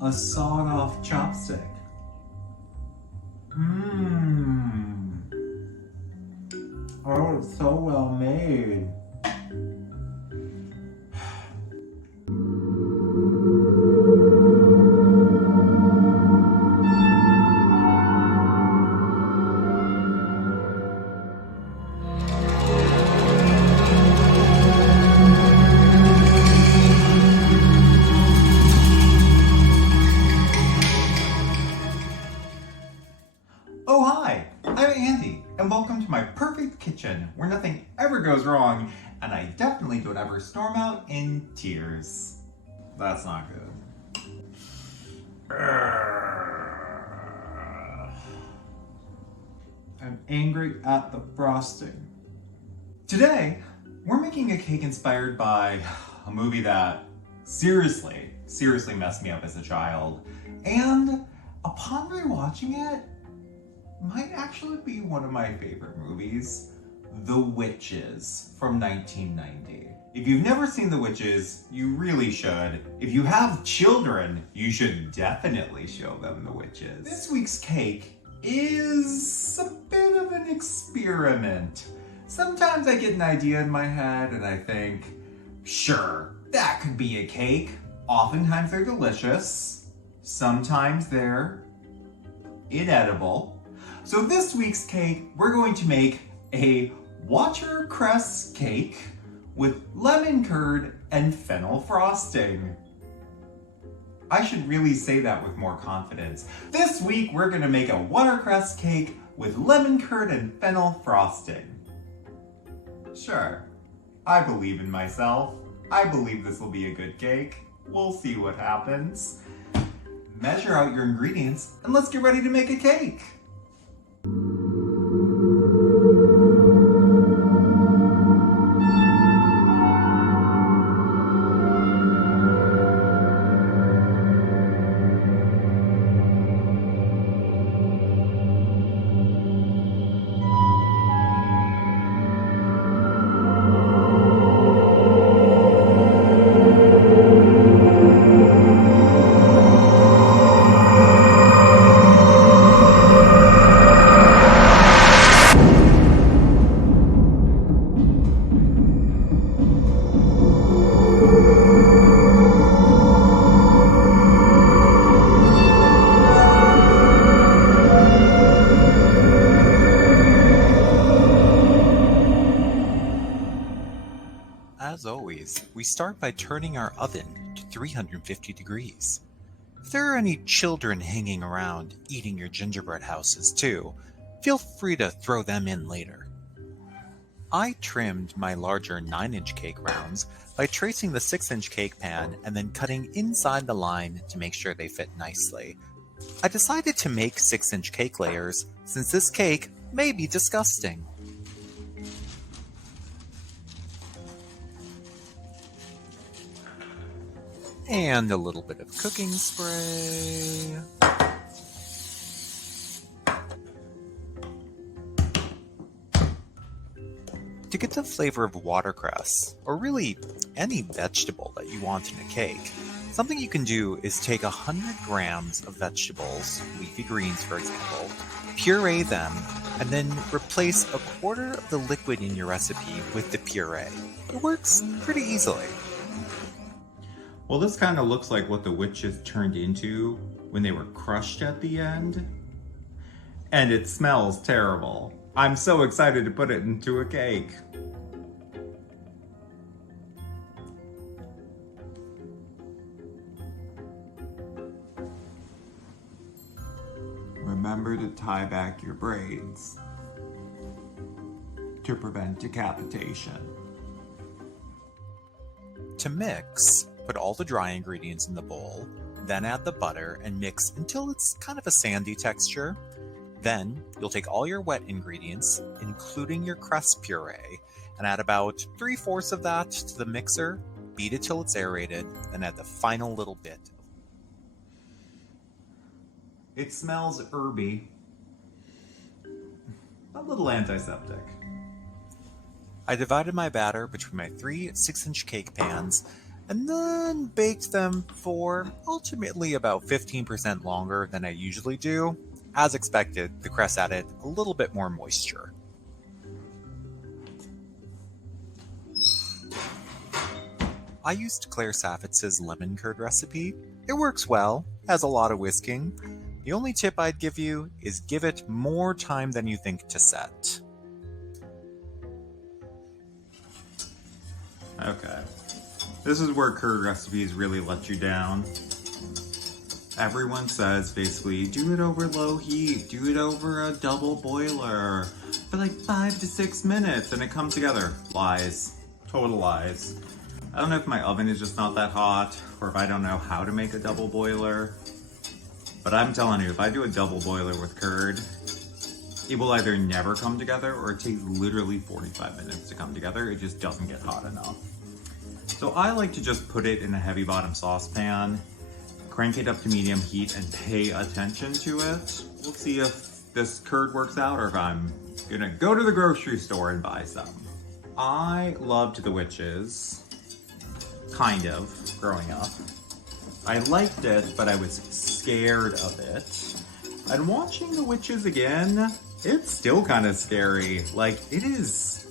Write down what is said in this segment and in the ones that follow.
a sawed-off chopstick. Mmm. Oh, it's so well made. Oh hi, I'm Andy, and welcome to my perfect kitchen where nothing ever goes wrong, and I definitely don't ever storm out in tears. That's not good. I'm angry at the frosting. Today, we're making a cake inspired by a movie that seriously messed me up as a child, and upon rewatching it, might actually be one of my favorite movies, The Witches from 1990. If you've never seen The Witches, you really should. If you have children, you should definitely show them The Witches. This week's cake is a bit of an experiment. Sometimes I get an idea in my head and I think, sure, that could be a cake. Oftentimes they're delicious. Sometimes they're inedible. So this week's cake, we're going to make a watercress cake with lemon curd and fennel frosting. I should really say that with more confidence. This week, we're gonna make a watercress cake with lemon curd and fennel frosting. Sure, I believe in myself. I believe this will be a good cake. We'll see what happens. Measure out your ingredients and let's get ready to make a cake. As always, we start by turning our oven to 350 degrees. If there are any children hanging around eating your gingerbread houses too, feel free to throw them in later. I trimmed my larger 9-inch cake rounds by tracing the 6-inch cake pan and then cutting inside the line to make sure they fit nicely. I decided to make 6-inch cake layers since this cake may be disgusting. And a little bit of cooking spray. To get the flavor of watercress, or really any vegetable that you want in a cake, something you can do is take 100 grams of vegetables, leafy greens for example, puree them, and then replace a quarter of the liquid in your recipe with the puree. It works pretty easily. Well, this kind of looks like what the witches turned into when they were crushed at the end. And it smells terrible. I'm so excited to put it into a cake. Remember to tie back your braids to prevent decapitation. To mix, put all the dry ingredients in the bowl, then add the butter and mix until it's kind of a sandy texture. Then you'll take all your wet ingredients, including your cress puree, and add about 3/4 of that to the mixer, beat it till it's aerated, then add the final little bit. It smells herby. A little antiseptic. I divided my batter between my 3 6-inch cake pans, and then baked them for ultimately about 15% longer than I usually do. As expected, the cress added a little bit more moisture. I used Claire Safitz's lemon curd recipe. It works well, has a lot of whisking. The only tip I'd give you is give it more time than you think to set. Okay, this is where curd recipes really let you down. Everyone says basically, do it over low heat, do it over a double boiler for like 5 to 6 minutes and it comes together. Lies, total lies. I don't know if my oven is just not that hot or if I don't know how to make a double boiler, but I'm telling you, if I do a double boiler with curd, it will either never come together or it takes literally 45 minutes to come together. It just doesn't get hot enough. So I like to just put it in a heavy bottom saucepan, crank it up to medium heat and pay attention to it. We'll see if this curd works out or if I'm gonna go to the grocery store and buy some. I loved The Witches, kind of, growing up. I liked it, but I was scared of it. And watching The Witches again, it's still kind of scary. Like, it is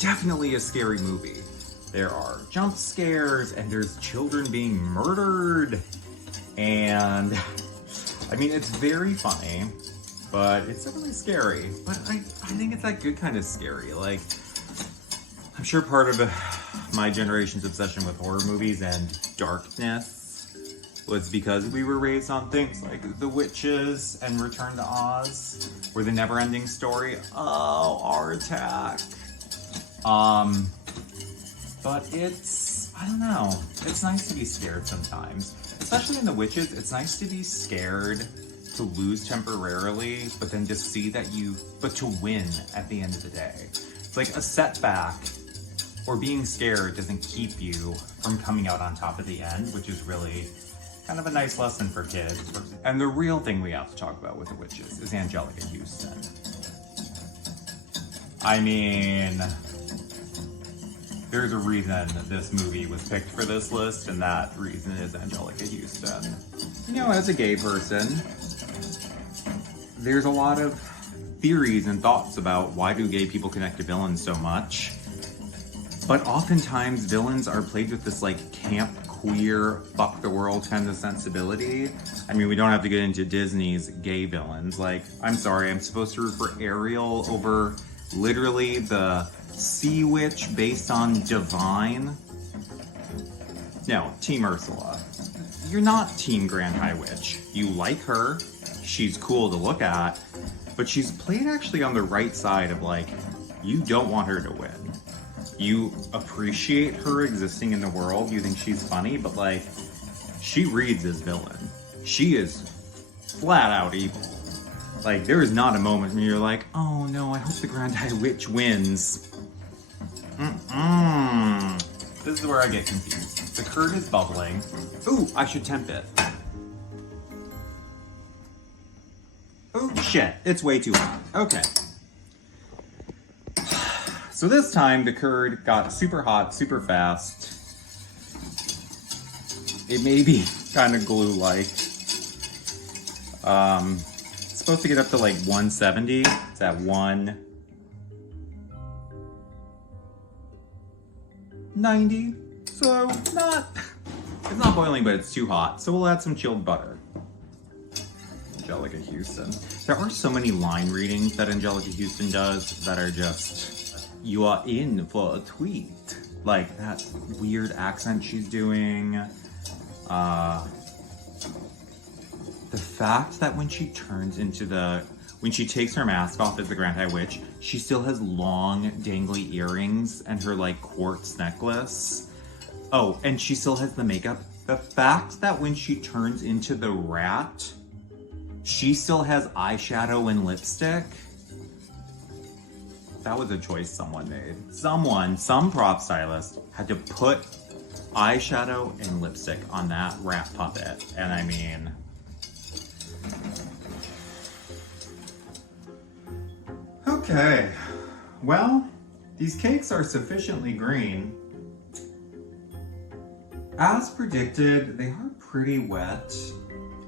definitely a scary movie. There are jump scares and there's children being murdered. And I mean, it's very funny, but it's definitely scary. But I think it's that good kind of scary. Like, I'm sure part of my generation's obsession with horror movies and darkness was because we were raised on things like The Witches and Return to Oz, or The Never-Ending Story. Oh, our attack. But it's, I don't know, it's nice to be scared sometimes. Especially in The Witches, it's nice to be scared, to lose temporarily, but then to see that but to win at the end of the day. It's like a setback or being scared doesn't keep you from coming out on top at the end, which is really kind of a nice lesson for kids. And the real thing we have to talk about with The Witches is Anjelica Huston. I mean, there's a reason this movie was picked for this list, and that reason is Anjelica Huston. You know, as a gay person, there's a lot of theories and thoughts about why do gay people connect to villains so much. But oftentimes villains are played with this like camp queer, fuck the world kind of sensibility. I mean, we don't have to get into Disney's gay villains. Like, I'm sorry, I'm supposed to root for Ariel over literally the sea witch based on Divine? No, Team Ursula. You're not Team Grand High Witch. You like her, she's cool to look at, but she's played actually on the right side of like, you don't want her to win. You appreciate her existing in the world, you think she's funny, but like, she reads as villain. She is flat out evil. Like, there is not a moment when you're like, oh no, I hope the Grand High Witch wins. This is where I get confused. The curd is bubbling. Ooh, I should temp it. Oh shit, it's way too hot. Okay. So this time the curd got super hot, super fast. It may be kind of glue-like. It's supposed to get up to like 170. It's at 190. So it's not boiling, but it's too hot. So we'll add some chilled butter. Anjelica Huston. There are so many line readings that Anjelica Huston does that are just, you are in for a tweet. Like that weird accent she's doing. The fact that when she takes her mask off as the Grand High Witch, she still has long dangly earrings and her like quartz necklace. Oh, and she still has the makeup. The fact that when she turns into the rat, she still has eyeshadow and lipstick. That was a choice someone made. Some prop stylist had to put eyeshadow and lipstick on that rat puppet. And I mean, okay, well, these cakes are sufficiently green. As predicted, they are pretty wet.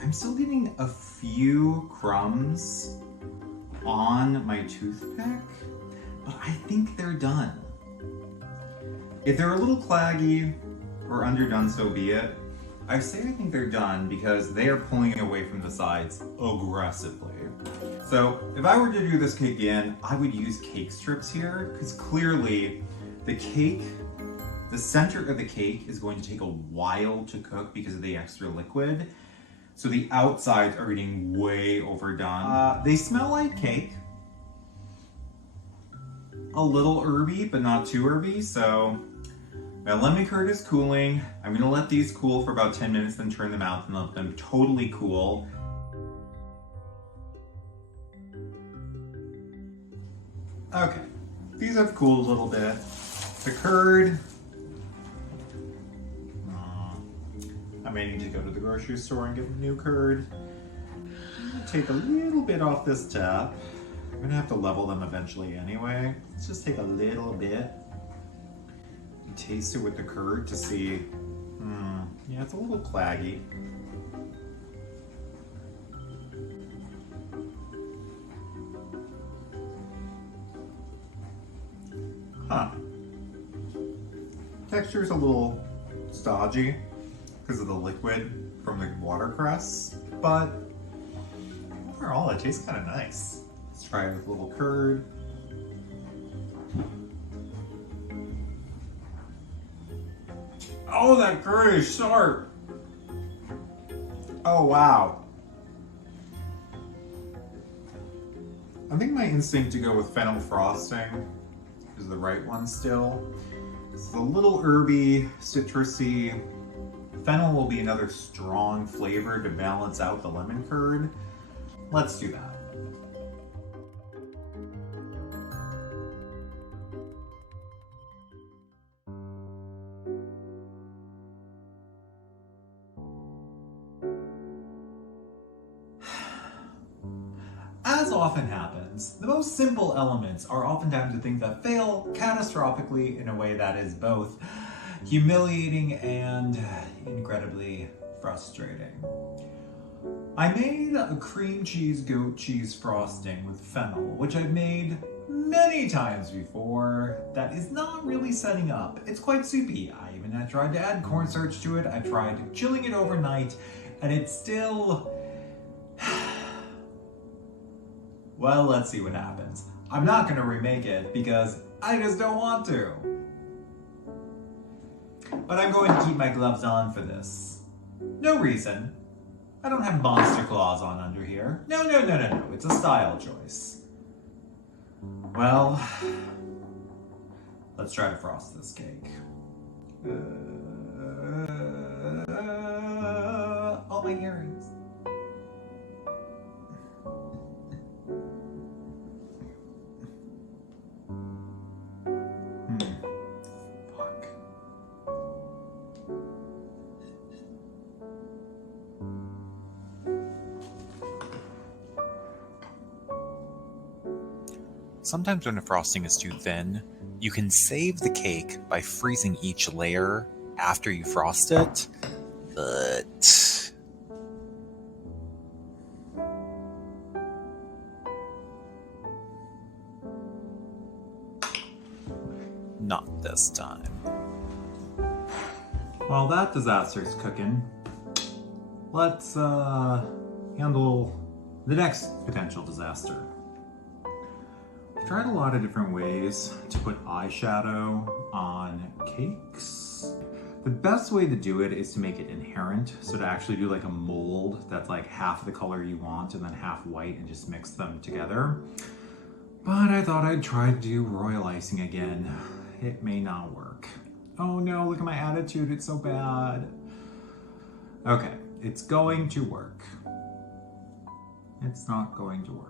I'm still getting a few crumbs on my toothpick, but I think they're done. If they're a little claggy or underdone, so be it. I say I think they're done because they are pulling away from the sides aggressively. So if I were to do this cake again, I would use cake strips here because clearly the center of the cake is going to take a while to cook because of the extra liquid. So the outsides are getting way overdone. They smell like cake. A little herby, but not too herby. So my lemon curd is cooling. I'm gonna let these cool for about 10 minutes, then turn them out and let them totally cool. Okay, these have cooled a little bit. The curd, I may need to go to the grocery store and get a new curd. I'm gonna take a little bit off this tap. I'm gonna have to level them eventually anyway. Let's just take a little bit and taste it with the curd to see. Yeah, it's a little claggy. Huh. Texture's a little stodgy because of the liquid from the watercress, but overall it tastes kind of nice. Let's try it with a little curd. Oh, that curd is sharp. Oh, wow. I think my instinct to go with fennel frosting is the right one still. It's a little herby, citrusy. Fennel will be another strong flavor to balance out the lemon curd. Let's do that. As often happens, the most simple elements are oftentimes the things that fail catastrophically in a way that is both humiliating and incredibly frustrating. I made a cream cheese goat cheese frosting with fennel, which I've made many times before. That is not really setting up. It's quite soupy. I even tried to add cornstarch to it. I tried chilling it overnight, and it's still... Well, let's see what happens. I'm not gonna remake it because I just don't want to. But I'm going to keep my gloves on for this. No reason. I don't have monster claws on under here. No. It's a style choice. Well, let's try to frost this cake. All my earrings. Sometimes when a frosting is too thin, you can save the cake by freezing each layer after you frost it, but not this time. While that disaster's cooking, let's handle the next potential disaster. I've tried a lot of different ways to put eyeshadow on cakes. The best way to do it is to make it inherent, so to actually do like a mold that's like half the color you want and then half white and just mix them together. But I thought I'd try to do royal icing again. It may not work. Oh no, look at my attitude, it's so bad. Okay, it's going to work. It's not going to work.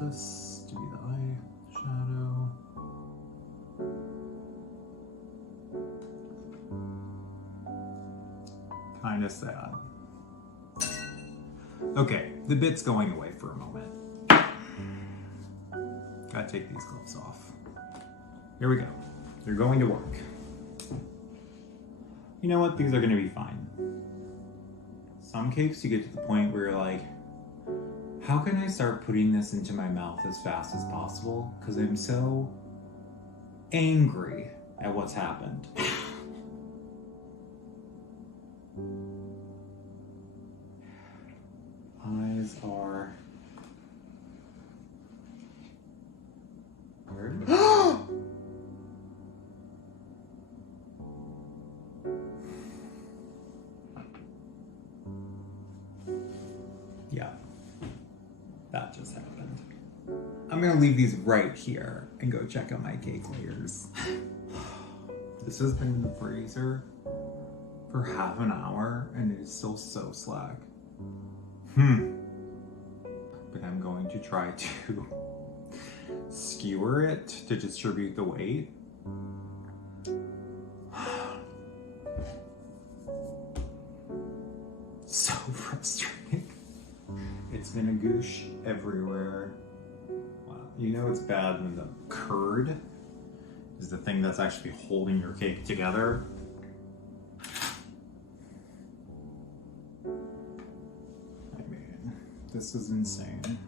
This to be the eyeshadow. Kind of sad. Okay, the bit's going away for a moment. Gotta take these gloves off. here we go. They're going to work. You know what? These are gonna be fine. Some cakes you get to the point where you're like, how can I start putting this into my mouth as fast as possible? Because I'm so angry at what's happened. Eyes are... Where? Yeah, that just happened. I'm gonna leave these right here and go check out my cake layers. This has been in the freezer for half an hour and it is still so slack. But I'm going to try to skewer it to distribute the weight. So frustrating. It's gonna goosh everywhere. Wow. You know it's bad when the curd is the thing that's actually holding your cake together. I mean, this is insane.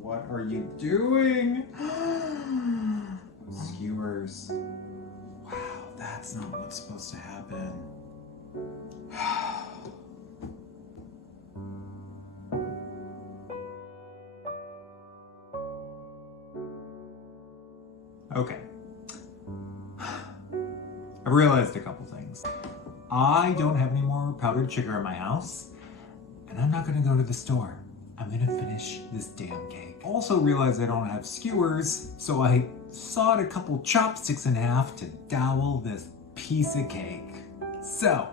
What are you doing? Skewers. Wow, that's not what's supposed to happen. Okay. I realized a couple things. I don't have any more powdered sugar in my house, and I'm not gonna go to the store. I'm gonna finish this damn cake. Also realized I don't have skewers, so I sawed a couple chopsticks in half to dowel this piece of cake. So,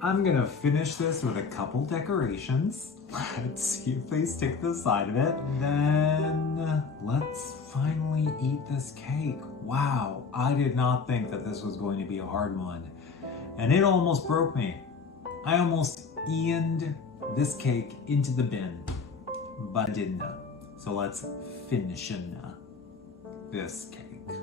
I'm gonna finish this with a couple decorations. Let's see if they stick to the side of it. Then let's finally eat this cake. Wow, I did not think that this was going to be a hard one. And it almost broke me. I almost Ian'd this cake into the bin, but I didn't. So let's finish this cake.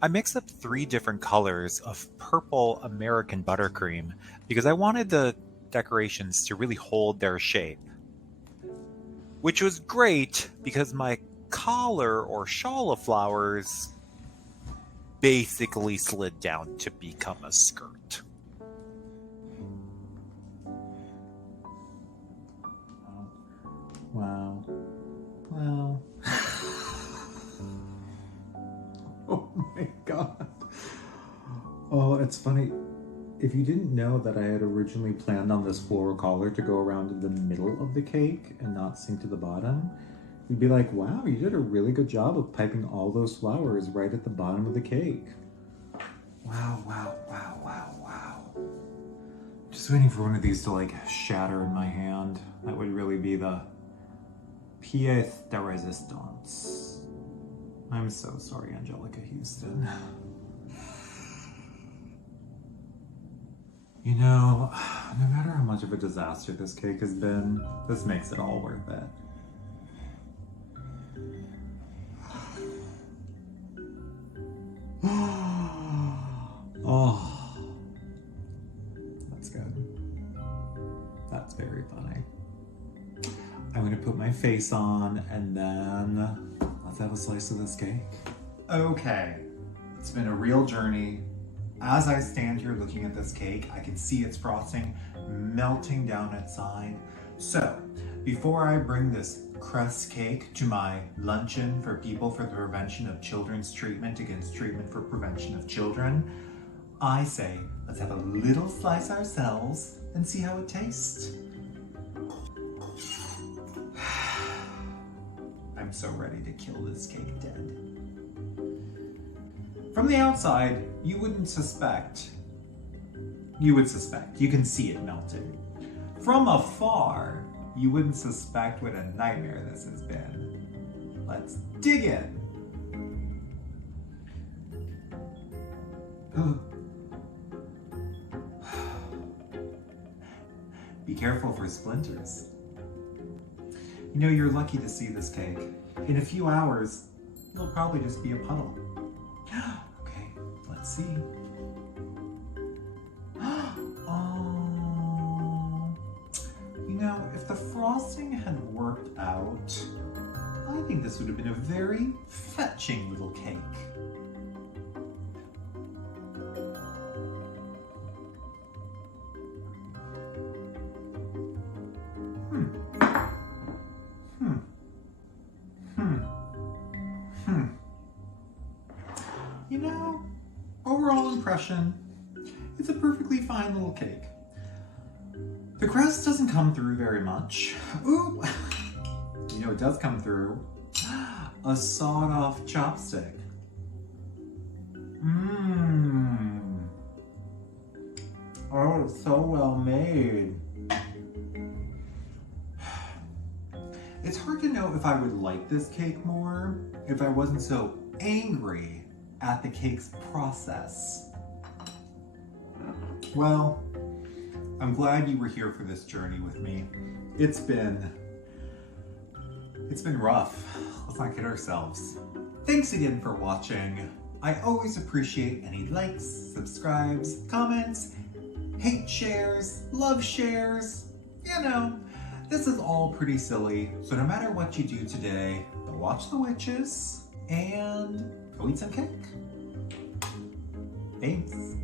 I mixed up 3 different colors of purple American Buttercream because I wanted the decorations to really hold their shape. Which was great because my collar or shawl of flowers basically slid down to become a skirt. Wow. Wow. Oh my god. Oh, it's funny. If you didn't know that I had originally planned on this floral collar to go around in the middle of the cake and not sink to the bottom, you'd be like, wow, you did a really good job of piping all those flowers right at the bottom of the cake. Wow, wow, wow, wow, wow. Just waiting for one of these to like shatter in my hand. That would really be the pièce de résistance. I'm so sorry, Anjelica Huston. You know, no matter how much of a disaster this cake has been, this makes it all worth it. Oh, that's good. That's very funny. I'm gonna put my face on and then let's have a slice of this cake. Okay, it's been a real journey. As I stand here looking at this cake, I can see its frosting melting down its side. So, before I bring this Cress cake to my luncheon for people for the prevention of children's treatment against treatment for prevention of children, I say, let's have a little slice ourselves and see how it tastes. I'm so ready to kill this cake dead. From the outside, you wouldn't suspect. You would suspect. You can see it melting. From afar, you wouldn't suspect what a nightmare this has been. Let's dig in. Be careful for splinters. You know, you're lucky to see this cake. In a few hours, it'll probably just be a puddle. Okay, let's see. Oh, you know, if the frosting had worked out, I think this would have been a very fetching little cake. You know, overall impression, it's a perfectly fine little cake. The crust doesn't come through very much. Ooh, you know it does come through. A sawed-off chopstick. Mmm. Oh, it's so well made. It's hard to know if I would like this cake more if I wasn't so angry at the cake's process. Well, I'm glad you were here for this journey with me. It's been rough. Let's not kid ourselves. Thanks again for watching. I always appreciate any likes, subscribes, comments, hate shares, love shares. You know, this is all pretty silly. So no matter what you do today, go watch the witches and go eat some cake. Thanks.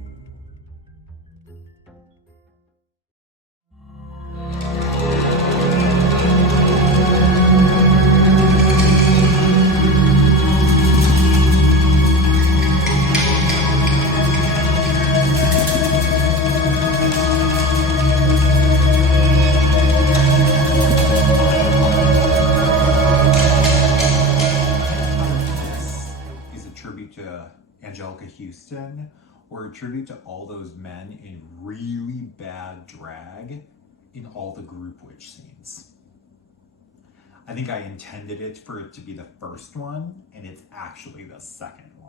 To Anjelica Huston, or a tribute to all those men in really bad drag in all the group witch scenes. I think I intended it for it to be the first one, and it's actually the second one.